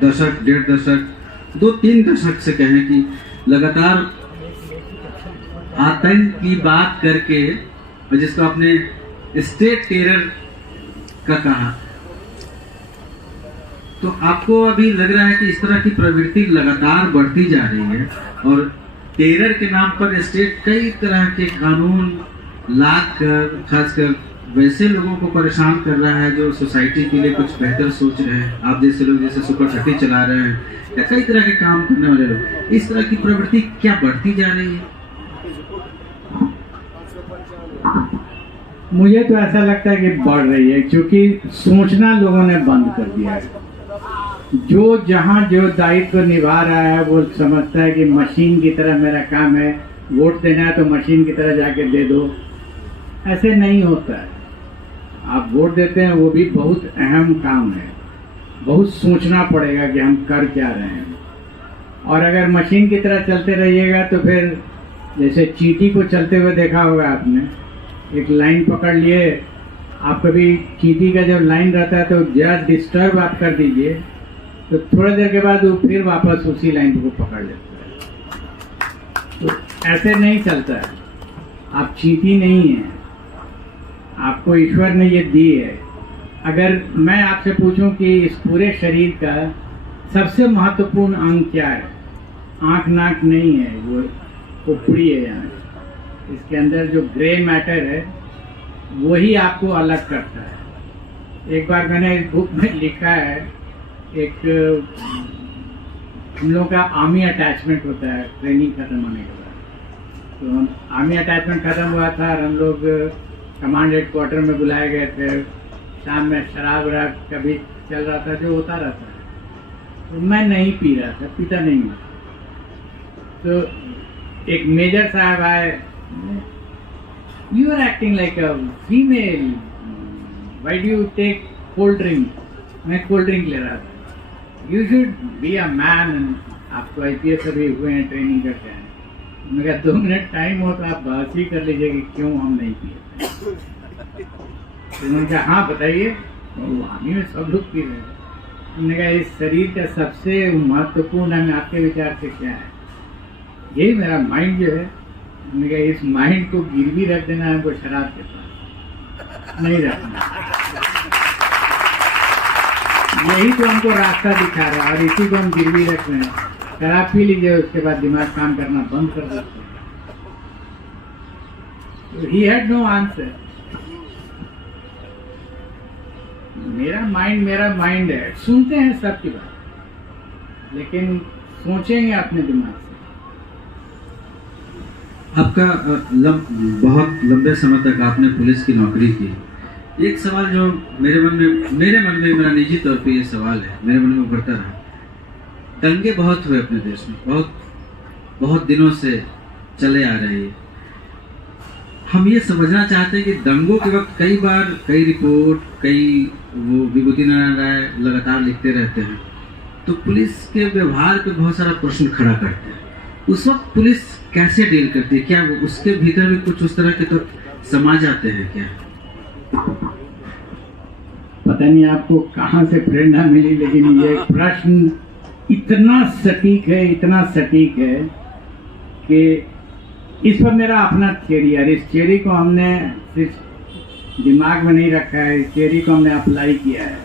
दशक, डेढ़ दशक, 2-3 दशक से कहें कि लगातार आतंक की बात करके, जिसको आपने स्टेट टेरर का कहा, तो आपको अभी लग रहा है कि इस तरह की प्रवृत्ति लगातार बढ़ती जा रही है और टेरर के नाम पर स्टेट कई तरह के कानून लाद कर खासकर वैसे लोगों को परेशान कर रहा है जो सोसाइटी के लिए कुछ बेहतर सोच रहे हैं। आप जैसे लोग जैसे सुपर थर्टी चला रहे हैं या कई तरह के काम करने वाले लोग, इस तरह की प्रवृत्ति क्या बढ़ती जा रही है? मुझे तो ऐसा लगता है कि बढ़ रही है, क्योंकि सोचना लोगों ने बंद कर दिया है। जो जहाँ जो दायित्व निभा रहा है वो समझता है कि मशीन की तरह मेरा काम है, वोट देना है तो मशीन की तरह जाके दे दो। ऐसे नहीं होता है। आप वोट देते हैं वो भी बहुत अहम काम है, बहुत सोचना पड़ेगा कि हम कर क्या रहे हैं। और अगर मशीन की तरह चलते रहिएगा तो फिर जैसे चींटी को चलते हुए देखा होगा आपने, एक लाइन पकड़ लिए आप, कभी चींटी का जब लाइन रहता है तो जरा डिस्टर्ब आप कर दीजिए तो थोड़ी देर के बाद वो फिर वापस उसी लाइन को पकड़ लेता है। तो ऐसे नहीं चलता है। आप चींटी नहीं हैं, आपको ईश्वर ने ये दी है। अगर मैं आपसे पूछूं कि इस पूरे शरीर का सबसे महत्वपूर्ण अंग क्या है, आँख नाक नहीं है, वो खोपड़ी है। यहाँ इसके अंदर जो ग्रे मैटर है वही आपको अलग करता है। एक बार मैंने इस बुक में लिखा है, एक हम लोगों का आर्मी अटैचमेंट होता है ट्रेनिंग खत्म होने के बाद। तो आर्मी अटैचमेंट खत्म हुआ था और हम लोग कमांड हेडक्वार्टर में बुलाए गए थे। शाम में शराब वराब कभी चल रहा था, जो होता रहता है। तो मैं नहीं पी रहा था, पीता नहीं हूँ। तो एक मेजर साहब आए, you are acting like a female, why do you take cold drink? मैं कोल्ड ड्रिंक ले रहा था। You should be a man, आपको IPS अभी हुए हैं, ट्रेनिंग करते हैं। मैंने कहा 2 मिनट टाइम हो तो आप बहस ही कर लीजिए कि क्यों हम नहीं पिए। तो उन्होंने कहा हाँ बताइए। आर्मी में सब लोग पी रहे हैं। मैंने कहा इस शरीर का सबसे महत्वपूर्ण अंग आपके विचार से क्या है? यही मेरा माइंड जो है। मैंने कहा इस माइंड को गिरवी रख देना है, वो शराब के पास नहीं रखना। यही तो हमको रास्ता दिखा रहा है और इसी को हम गिरवी रख रहे हैं। शराब पी लीजिए, उसके बाद दिमाग काम करना बंद कर देते हैं। He had no answer. मेरा माइंड है, सुनते हैं सबकी बात, लेकिन सोचेंगे अपने दिमाग से। आपका बहुत लंबे समय तक आपने पुलिस की नौकरी की। एक सवाल जो मेरे मन में मेरा निजी तौर पे ये सवाल है, मेरे मन में उभरता रहा। दंगे बहुत हुए अपने देश में, बहुत दिनों से चले आ रहे हैं। हम ये समझना चाहते हैं कि दंगों के वक्त कई बार कई रिपोर्ट, वो विभूति नारायण राय लगातार लिखते रहते हैं, तो पुलिस के व्यवहार पे बहुत सारा प्रश्न खड़ा करते हैं। उस वक्त पुलिस कैसे डील करती है? क्या वो उसके भीतर भी कुछ उस तरह के तो समा जाते हैं क्या? पता नहीं आपको कहाँ से प्रेरणा मिली, लेकिन ये प्रश्न इतना सटीक है कि इस पर मेरा अपना थियरी है। इस थियरी को हमने सिर्फ दिमाग में नहीं रखा है, इस थियरी को हमने अप्लाई किया है।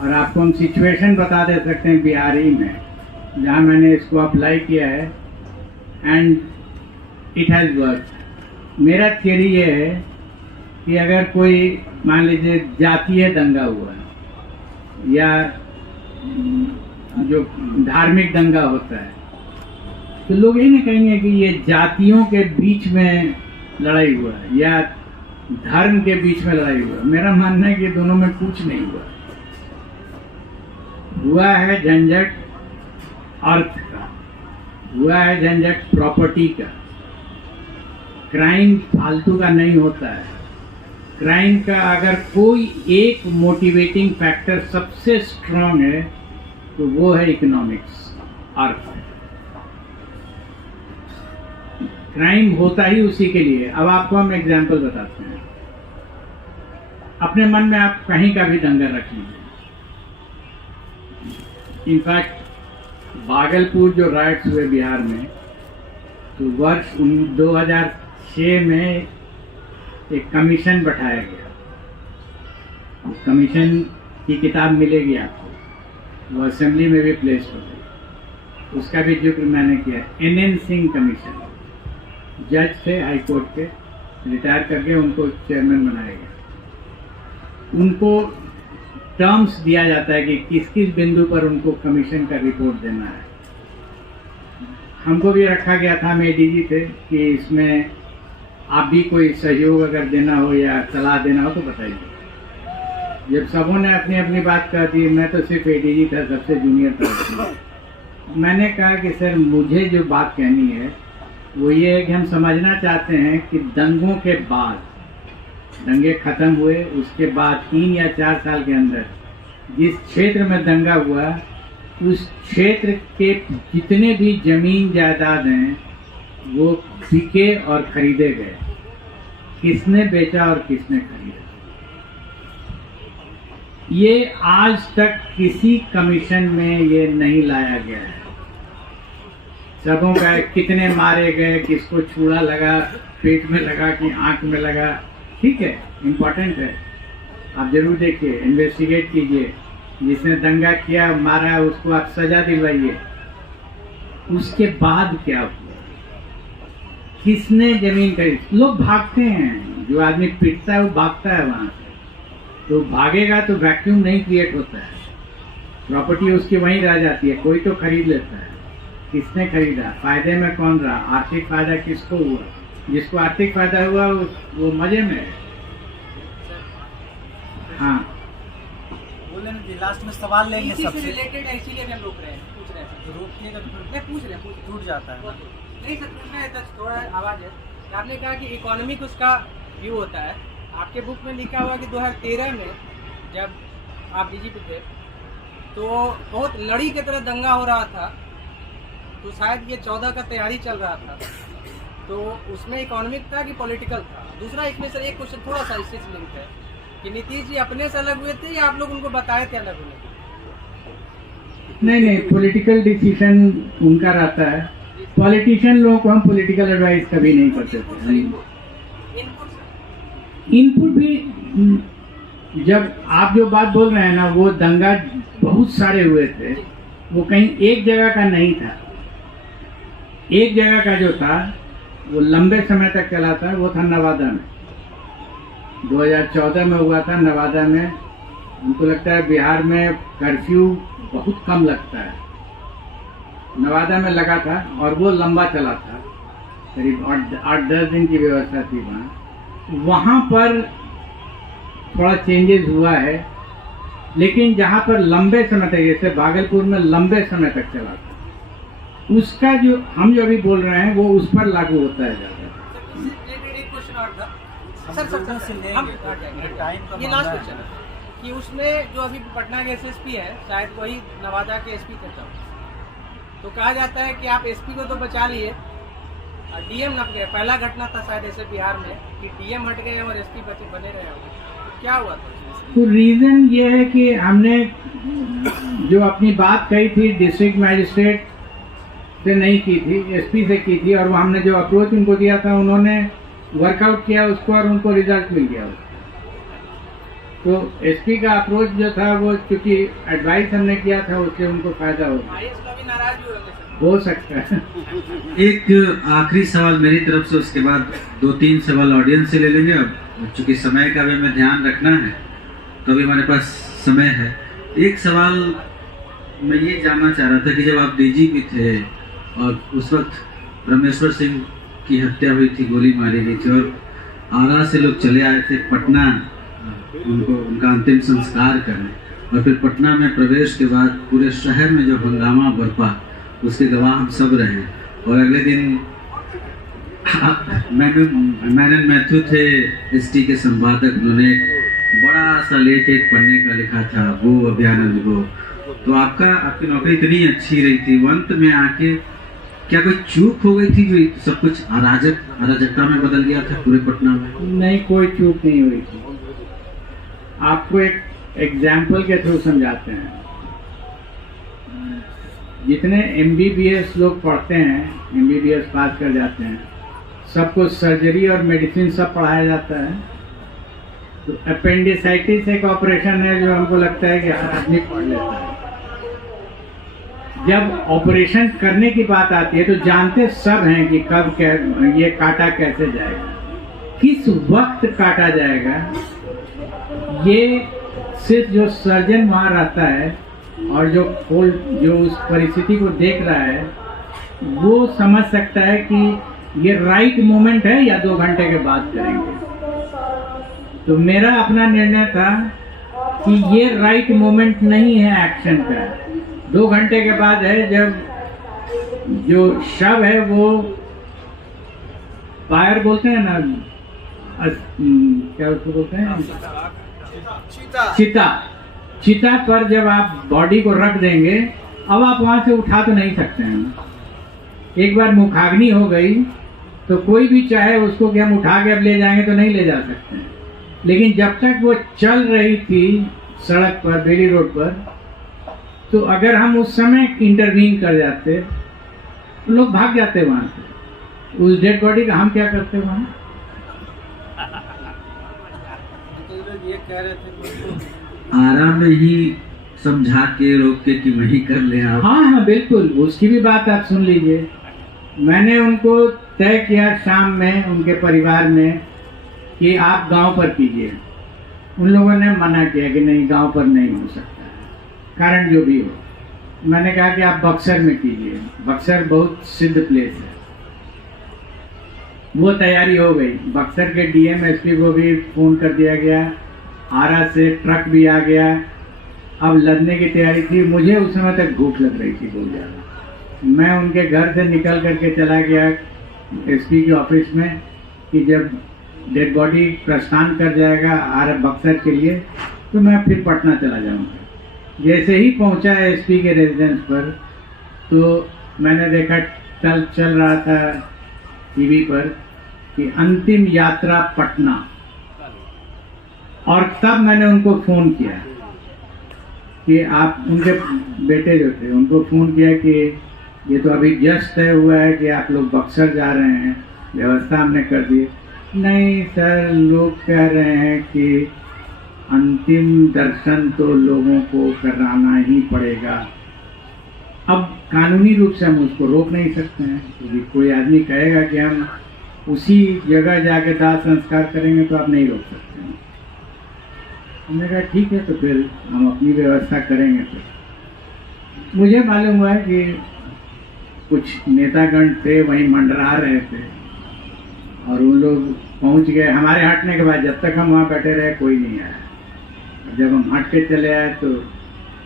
और आपको हम सिचुएशन बता दे सकते हैं बिहारी में, जहाँ मैंने इसको अप्लाई किया है, एंड इट हैज़ वर्क। मेरा थियरी ये है कि अगर कोई मान लीजिए जातीय दंगा हुआ है या जो धार्मिक दंगा होता है, तो लोग ये नहीं कहेंगे कि ये जातियों के बीच में लड़ाई हुआ है या धर्म के बीच में लड़ाई हुआ है। मेरा मानना है कि दोनों में कुछ नहीं हुआ है झंझट अर्थ का, हुआ है झंझट प्रॉपर्टी का। क्राइम फालतू का नहीं होता है। क्राइम का अगर कोई एक मोटिवेटिंग फैक्टर सबसे स्ट्रांग है तो वो है इकोनॉमिक्स, अर्थ। क्राइम होता ही उसी के लिए। अब आपको हम एग्जाम्पल बताते हैं। अपने मन में आप कहीं का भी दंगा रख लीजिए, इनफैक्ट भागलपुर जो राइट्स हुए बिहार में, तो वर्ष 2006 में एक कमीशन बैठाया गया। उस कमीशन की किताब मिलेगी आपको, वो असेंबली में भी प्लेस हो गई। उसका भी जिक्र मैंने किया। NN सिंह कमीशन, जज थे हाई कोर्ट के, रिटायर करके उनको चेयरमैन बनाया गया। उनको टर्म्स दिया जाता है कि किस किस बिंदु पर उनको कमीशन का रिपोर्ट देना है। हमको भी रखा गया था, हम ADG थे, कि इसमें आप भी कोई सहयोग अगर देना हो या सलाह देना हो तो बताइए। जब सबों ने अपनी अपनी बात कह दी, मैं तो सिर्फ ADG था, सबसे जूनियर था। मैंने कहा कि सर मुझे जो बात कहनी है वो ये है कि हम समझना चाहते हैं कि दंगों के बाद, दंगे खत्म हुए उसके बाद 3 या 4 साल के अंदर जिस क्षेत्र में दंगा हुआ, उस क्षेत्र के जितने भी जमीन जायदाद हैं वो बिके और खरीदे गए। किसने बेचा और किसने खरीदा, ये आज तक किसी कमीशन में ये नहीं लाया गया है। सबों का कितने मारे गए, किसको छुरा लगा, पेट में लगा कि आंख में लगा, ठीक है, इम्पोर्टेंट है, आप जरूर देखिए, इन्वेस्टिगेट कीजिए। जिसने दंगा किया, मारा, उसको आप सजा दिलवाइए। उसके बाद क्या हुआ, किसने जमीन खरीदी? लोग भागते हैं, जो आदमी पिटता है वो भागता है वहां से, तो भागेगा तो वैक्यूम नहीं क्रिएट होता है, प्रॉपर्टी उसकी वहीं रह जाती है, कोई तो खरीद लेता है। किसने खरीदा, फायदे में कौन रहा, आर्थिक फायदा किसको हुआ? जिसको आर्थिक फायदा हुआ वो मजे में है। हाँ, बोले ना लास्ट में सवाल लेंगे इसी सबसे से रिलेटेड है, इसीलिए भी हम रोक रहे हैं, पूछ रहे हैं। तो रोकिएगा तो फिर नहीं पूछ रहे हैं, टूट जाता है। नहीं सर पूछना है, तो थोड़ा आवाज है। आपने कहा कि इकोनॉमिक उसका व्यू होता है। आपके बुक में लिखा हुआ कि 2013 में जब आप DGP थे तो बहुत लड़ी की तरह दंगा हो रहा था, तो शायद ये 14 का तैयारी चल रहा था, तो उसमें इकोनॉमिक था कि पॉलिटिकल था? दूसरा इसमें सर एक क्वेश्चन थोड़ा सा इससे लिंक है कि नीतीश जी अपने से अलग हुए थे या आप लोग उनको बताए थे अलग हुए? नहीं, पॉलिटिकल डिसीजन उनका रहता है। पॉलिटिशियन लोगों को हम पॉलिटिकल एडवाइस कभी नहीं करते थे। इनपुट भी, जब आप जो बात बोल रहे हैं ना, वो दंगा बहुत सारे हुए थे, वो कहीं एक जगह का नहीं था। एक जगह का जो था वो लंबे समय तक चला था, वो था नवादा में। 2014 में हुआ था नवादा में। हमको लगता है बिहार में कर्फ्यू बहुत कम लगता है, नवादा में लगा था और वो लंबा चला था, करीब 8-10 दिन की व्यवस्था थी वहाँ। वहाँ पर थोड़ा चेंजेस हुआ है, लेकिन जहाँ पर लंबे समय तक, जैसे भागलपुर में लंबे समय तक चला था, उसका जो हम जो अभी बोल रहे हैं वो उस पर लागू होता है ज़्यादा। एक क्वेश्चन और था सर, से लेंगे, हम टाइम का ये मामला लास्ट है। क्वेश्चन है कि उसमें जो अभी पटना के SSP है, शायद वही नवादा के SP थे, तो कहा जाता है कि आप SP को तो बचा लिए, DM नप गए। पहला घटना था शायद ऐसे बिहार में कि DM हट गए और SP बने रहे हो, तो क्या हुआ था? तो रीजन ये है कि हमने जो अपनी बात कही थी डिस्ट्रिक्ट मैजिस्ट्रेट से नहीं की थी, SP से की थी, और वो हमने जो अप्रोच उनको दिया था उन्होंने वर्कआउट किया उसको और उनको रिजल्ट मिल गया उसका। तो SP का अप्रोच जो था वो चूंकि एडवाइस हमने किया था, उससे उनको फायदा हो गया। IAS का भी नाराज भी होंगे सर। हो सकता है। एक आखिरी सवाल मेरी तरफ से, उसके बाद 2-3 सवाल ऑडियंस से ले लेंगे। अब चूंकि समय का भी हमें ध्यान रखना है, तो अभी हमारे पास समय है। एक सवाल मैं ये जानना चाह रहा था कि जब आप DGP थे और उस वक्त रमेश्वर सिंह की हत्या हुई थी, गोली मारी गई थी, और आरा से लोग चले आए थे पटना उनका अंतिम संस्कार करने, और फिर पटना में प्रवेश के बाद पूरे शहर में जो हंगामा बरपा, उसके गवाह हम सब रहे। और अगले दिन मैनन मैथ्यू थे ST के संपादक, उन्होंने एक बड़ा सा लेख एक पन्ने का लिखा था, वो अभ्यानंद वो। तो आपकी नौकरी इतनी अच्छी रही थी, अंत में आके क्या कोई चूक हो गई थी जो सब कुछ अराजकता में बदल गया था पूरे पटना में? नहीं, कोई चूक नहीं हुई थी। आपको एक एग्जाम्पल के थ्रू समझाते हैं। जितने MBBS लोग पढ़ते हैं, MBBS पास कर जाते हैं, सबको सर्जरी और मेडिसिन सब पढ़ाया जाता है। तो अपेंडिसाइटिस एक ऑपरेशन है जो हमको लगता है कि हर आदमी पढ़ लेता है। जब ऑपरेशन करने की बात आती है तो जानते सब हैं कि कब क्या ये काटा कैसे जाएगा, किस वक्त काटा जाएगा। ये सिर्फ जो सर्जन वहाँ रहता है और जो उस परिस्थिति को देख रहा है वो समझ सकता है कि ये राइट मोमेंट है या 2 घंटे के बाद करेंगे। तो मेरा अपना निर्णय था कि ये राइट मोमेंट नहीं है एक्शन का। 2 घंटे के बाद है जब जो शव है वो फायर बोलते हैं ना, क्या उसको बोलते हैं, चिता पर जब आप बॉडी को रख देंगे, अब आप वहां से उठा तो नहीं सकते हैं। एक बार मुखाग्नि हो गई तो कोई भी चाहे उसको कि हम उठा के अब ले जाएंगे तो नहीं ले जा सकते हैं। लेकिन जब तक वो चल रही थी सड़क पर, बेली रोड पर, तो अगर हम उस समय इंटरवीन कर जाते तो लोग भाग जाते वहां से। उस डेड बॉडी का हम क्या करते वहां? ये कह रहे थे कि आराम में ही समझा के रोक के कि वही कर ले आप। हाँ, बिल्कुल, उसकी भी बात आप सुन लीजिए। मैंने उनको तय किया शाम में उनके परिवार में कि आप गांव पर कीजिए। उन लोगों ने मना किया कि नहीं, गांव पर नहीं हो सकता है, कारण जो भी हो। मैंने कहा कि आप बक्सर में कीजिए, बक्सर बहुत सिद्ध प्लेस है। वो तैयारी हो गई। बक्सर के DM SP को भी फोन कर दिया गया, आरा से ट्रक भी आ गया। अब लदने की तैयारी थी। मुझे उस समय तक भूख लग रही थी बहुत ज़्यादा। मैं उनके घर से निकल करके चला गया SP के ऑफिस में कि जब डेड बॉडी प्रस्थान कर जाएगा बक्सर के लिए तो मैं फिर पटना चला जाऊंगा। जैसे ही पहुंचा SP के रेजिडेंस पर तो मैंने देखा चल रहा था TV पर कि अंतिम यात्रा पटना, और तब मैंने उनको फ़ोन किया कि आप, उनके बेटे जो थे उनको फ़ोन किया कि ये तो अभी जस्ट तय हुआ है कि आप लोग बक्सर जा रहे हैं, व्यवस्था हमने कर दी। नहीं सर, लोग कह रहे हैं कि अंतिम दर्शन तो लोगों को कराना ही पड़ेगा। अब कानूनी रूप से हम उसको रोक नहीं सकते हैं, क्योंकि कोई आदमी कहेगा कि हम उसी जगह जाके दाह संस्कार करेंगे तो आप नहीं रोक सकते हैं। हमने कहा ठीक है, तो फिर हम अपनी व्यवस्था करेंगे। फिर मुझे मालूम हुआ है कि कुछ नेतागण थे वहीं मंडरा रहे थे और उन लोग पहुंच गए। हमारे हटने के बाद जब तक हम वहाँ बैठे रहे कोई नहीं आया। जब हम हट के चले आए तो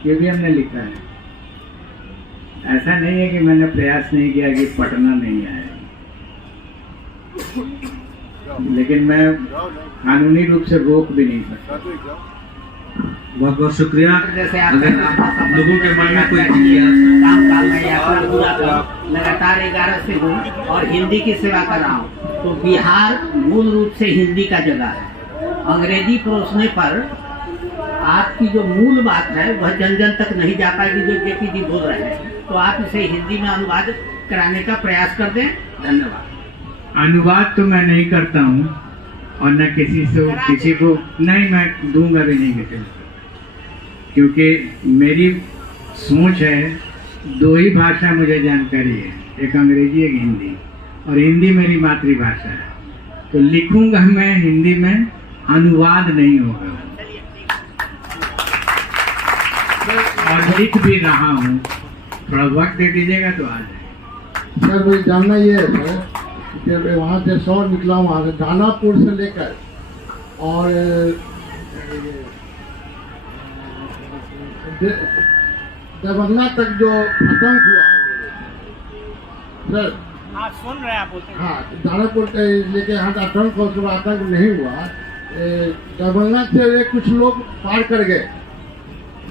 ये भी हमने लिखा है। ऐसा नहीं है कि मैंने प्रयास नहीं किया कि पटना नहीं आए, लेकिन मैं कानूनी रूप से रोक भी नहीं सकता। बहुत बहुत शुक्रिया। जैसे आप अगर लोगों के मन में कोई जिज्ञासा, काम काल में या कोई पूरा लगातार 11 से हूँ और हिंदी की सेवा कर रहा हूँ, तो बिहार मूल रूप से हिंदी का जगह है। अंग्रेजी परोसने पर आपकी जो मूल बात है वह जन जन तक नहीं जा पाएगी जो JP जी बोल रहे हैं, तो आप इसे हिंदी में अनुवाद कराने का प्रयास कर दें। धन्यवाद। अनुवाद तो मैं नहीं करता हूँ और न किसी को नहीं, मैं दूंगा भी नहीं किसी को, क्योंकि मेरी सोच है 2 ही भाषा मुझे जानकारी है, एक अंग्रेजी एक हिंदी, और हिंदी मेरी मातृभाषा है। तो लिखूंगा मैं हिंदी में, अनुवाद नहीं होगा। और लिख भी रहा हूँ, थोड़ा वक्त दे दीजिएगा तो आ जाएगा। सर मुझे जानना ये है सर कि वहाँ से शॉर्ट निकला, वहाँ से दानापुर से लेकर और दरभंगा तक जो आतंक हुआ सर। हाँ, सुन रहे हैं आप बोलते हैं। हाँ, दानापुर लेके यहाँ आतंक हो, तो आतंक नहीं हुआ। दरभंगा से कुछ लोग पार कर गए,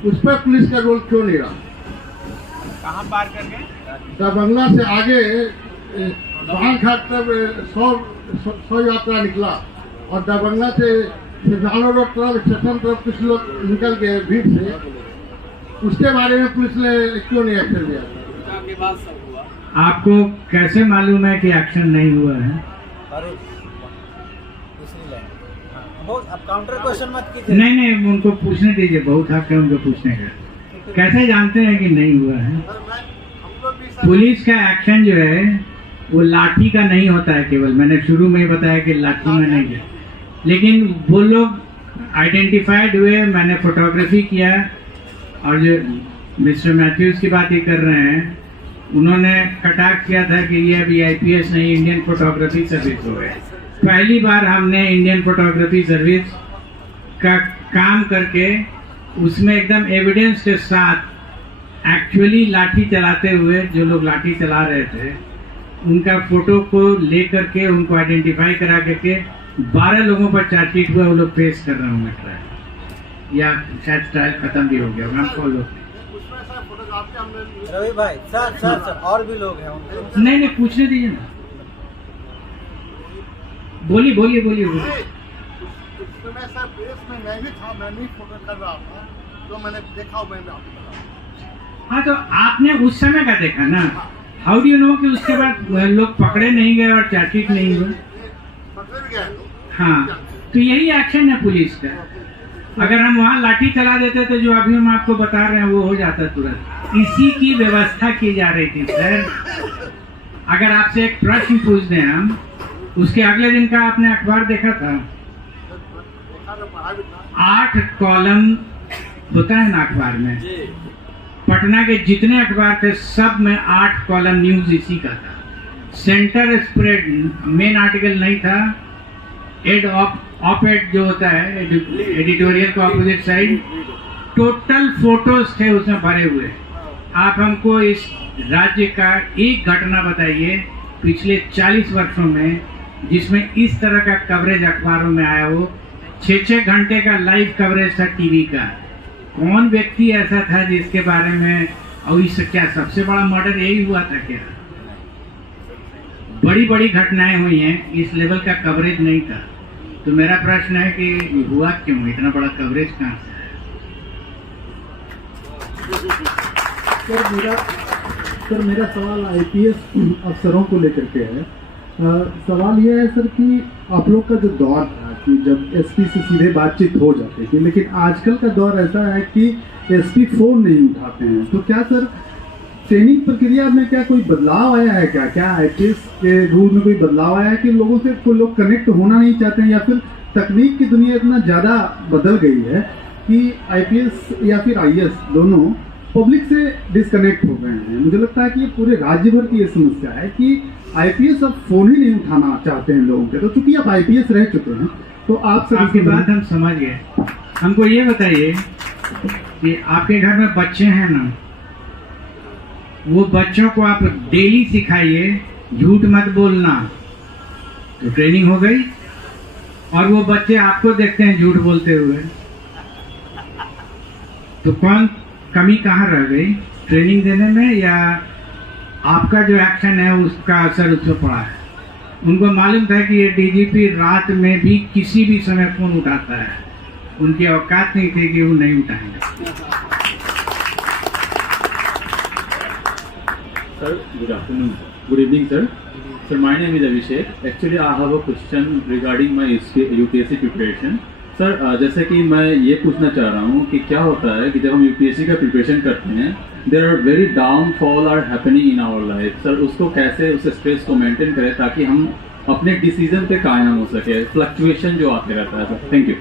उस पर पुलिस का रोल क्यों नहीं रहा? कहाँ पार कर गए? दरभंगा से आगे बाहर घाट तक 100 यात्रा निकला और दरभंगा से सिद्धानो रोड तरफ, स्टेशन तरफ कुछ लोग निकल गए भीड़ से, उसके बारे में पुलिस ने क्यों नहीं एक्शन लिया? के बाद सब हुआ। आपको कैसे मालूम है कि एक्शन नहीं हुआ है? अरे दूसरी लाइन। हाँ, बहुत अब काउंटर क्वेश्चन मत कीजिए। नहीं नहीं, उनको पूछने दीजिए, बहुत हक है उनको पूछने का। कैसे जानते हैं कि नहीं हुआ है? पुलिस का एक्शन जो है वो लाठी का नहीं होता है केवल, मैंने शुरू में ही बताया कि लाठी में नहीं है, लेकिन वो लोग आइडेंटिफाइड हुए, मैंने फोटोग्राफी किया, और जो मिस्टर मैथ्यूज की बात ही कर रहे हैं, उन्होंने कटाक्ष किया था कि ये अभी आईपीएस नहीं, इंडियन फोटोग्राफी सर्विस हो गए। पहली बार हमने इंडियन फोटोग्राफी सर्विस का काम करके उसमें एकदम एविडेंस के साथ एक्चुअली लाठी चलाते हुए, जो लोग लाठी चला रहे थे उनका फोटो को लेकर के उनको आइडेंटिफाई करा करके 12 लोगों पर चार्जशीट हुआ, वो लोग फेस कर रहे होंगे ट्रायल, या शायद ट्रायल खत्म भी हो गया होगा। फॉलो रवि भाई, सर सर सर और भी लोग हैं उनको। नहीं नहीं, पूछने दीजिए ना, बोलिए बोलिए बोलिए बोलिए। उसमें सर प्रेस में मैं भी था, मैं भी फोटो कर रहा था, तो मैंने देखा, मैंने आपको बताया। हाँ, तो आपने उस समय का देखा ना, हाउ डू यू नो कि उसके बाद लोग पकड़े नहीं गए और चार्जशीट नहीं हुए? पकड़े भी गए लोग। हाँ, तो यही एक्शन है पुलिस का। अगर हम वहाँ लाठी चला देते तो जो अभी हम आपको बता रहे हैं वो हो जाता तुरंत। इसी की व्यवस्था की जा रही थी सर। अगर आपसे एक प्रश्न पूछ दें हम, उसके अगले दिन का आपने अखबार देखा था? 8 कॉलम होता है ना अखबार में, पटना के जितने अखबार थे सब में 8 कॉलम न्यूज इसी का था। सेंटर स्प्रेड मेन आर्टिकल नहीं था, एड ऑप एड जो होता है एडिटोरियल का ऑपोजिट साइड, टोटल फोटोज थे उसमें भरे हुए। आप हमको इस राज्य का एक घटना बताइए पिछले 40 वर्षों में जिसमें इस तरह का कवरेज अखबारों में आया हो। 6-6 घंटे का लाइव कवरेज था टीवी का। कौन व्यक्ति ऐसा था जिसके बारे में, और इस क्या सबसे बड़ा मर्डर यही हुआ था क्या? बड़ी बड़ी घटनाएं हुई हैं, इस लेवल का कवरेज नहीं था। तो मेरा प्रश्न है कि हुआ क्यों, इतना बड़ा कवरेज कहाँ से आया? सर मेरा सवाल आईपीएस अफसरों को लेकर के है। सवाल यह है सर कि आप लोग का जो दौर था कि जब एसपी से सीधे बातचीत हो जाती थी, लेकिन आजकल का दौर ऐसा है कि एसपी फोन नहीं उठाते हैं, तो क्या सर ट्रेनिंग प्रक्रिया में क्या कोई बदलाव आया है? क्या आईपीएस के रूल में कोई बदलाव आया है कि लोगों से कोई लोग कनेक्ट होना नहीं चाहते हैं, या फिर तकनीक की दुनिया इतना ज़्यादा बदल गई है कि आईपीएस या फिर आईएएस दोनों पब्लिक से डिस्कनेक्ट हो गए हैं? मुझे लगता है कि ये पूरे राज्य भर की ये समस्या है कि आईपीएस अब फोन ही नहीं उठाना चाहते हैं लोगों के। तो चूंकि आप आईपीएस रह चुके हैं, तो आप सर आपकी बात हम समझ गए। हमको ये बताइए कि आपके घर में बच्चे हैं ना, वो बच्चों को आप डेली सिखाइए झूठ मत बोलना, तो ट्रेनिंग हो गई। और वो बच्चे आपको देखते हैं झूठ बोलते हुए, तो कौन कमी कहाँ रह गई? ट्रेनिंग देने में, या आपका जो एक्शन है उसका असर उस पर पड़ा है? उनको मालूम था कि ये डीजीपी रात में भी किसी भी समय फोन उठाता है, उनकी औकात नहीं थी कि वो नहीं उठाएंगे। Sir, good afternoon. Good evening, sir. Sir, my name is Abhishek. Actually, I have a question regarding my UPSC preparation. Sir, जैसे कि मैं ये पूछना चाह रहा हूँ कि क्या होता है कि जब हम UPSC का प्रिपरेशन करते हैं, there are very downfall are happening in our life. Sir, उसको कैसे उस स्ट्रेस को मेंटेन करें ताकि हम अपने डिसीजन पे कायम हो सके, फ्लक्चुएशन जो आते रहता है। Sir, thank you.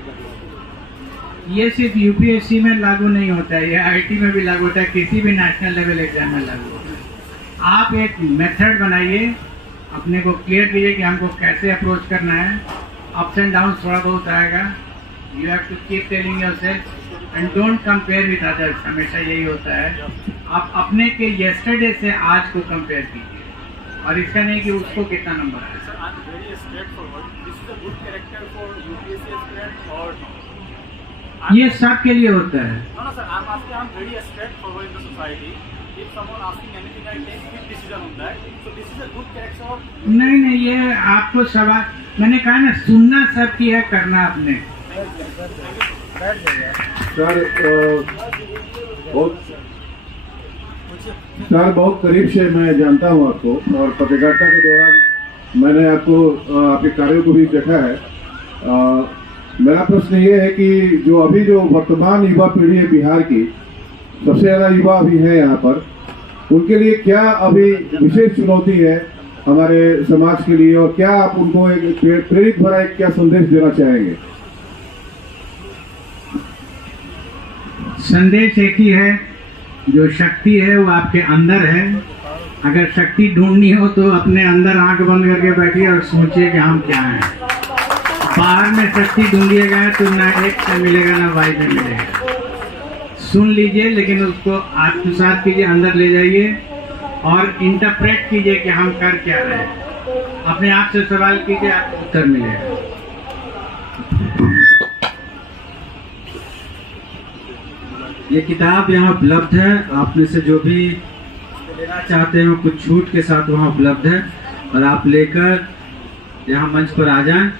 ये सिर्फ यूपीएससी में लागू नहीं होता है, ये आईटी में भी लागू होता है, किसी भी नेशनल लेवल एग्जाम में लागू होता है। आप एक मेथड बनाइए, अपने को क्लियर कीजिए कि हमको कैसे अप्रोच करना है। अप्स एंड डाउन थोड़ा बहुत आएगा, you have to keep telling yourself and don't compare with others. हमेशा यही होता है, आप अपने के येस्टरडे से आज को कंपेयर कीजिए, और इसका नहीं कि उसको कितना नंबर है। ये सब के लिए होता है। नहीं नहीं, ये आपको सवाल मैंने कहा ना, सुनना सबकी है, करना अपने। सर बहुत सर बहुत करीब से मैं जानता हूँ आपको, और पत्रकारिता के दौरान मैंने आपको आपके कार्यों को भी देखा है। मेरा प्रश्न ये है कि जो वर्तमान युवा पीढ़ी है बिहार की, सबसे ज़्यादा युवा अभी है यहाँ पर, उनके लिए क्या अभी विशेष चुनौती है हमारे समाज के लिए, और क्या आप उनको एक प्रेरित भरा एक क्या संदेश देना चाहेंगे? संदेश एक ही है, जो शक्ति है वो आपके अंदर है। अगर शक्ति ढूंढनी हो तो अपने अंदर आंख बंद करके बैठिए और सोचिए कि हम क्या हैं। बाहर में शक्ति ढूंढिएगा तो ना एक से मिलेगा ना वाई से मिलेगा। सुन लीजिए, लेकिन उसको आत्मसात कीजिए, अंदर ले जाइए और इंटरप्रेट कीजिए कि हम कर क्या रहे हैं। अपने आप से सवाल कीजिए, आपको उत्तर मिलेगा। ये किताब यहाँ उपलब्ध है, आप में से जो भी लेना चाहते हो कुछ छूट के साथ वहाँ उपलब्ध है, और आप लेकर यहाँ मंच पर आ जाएं।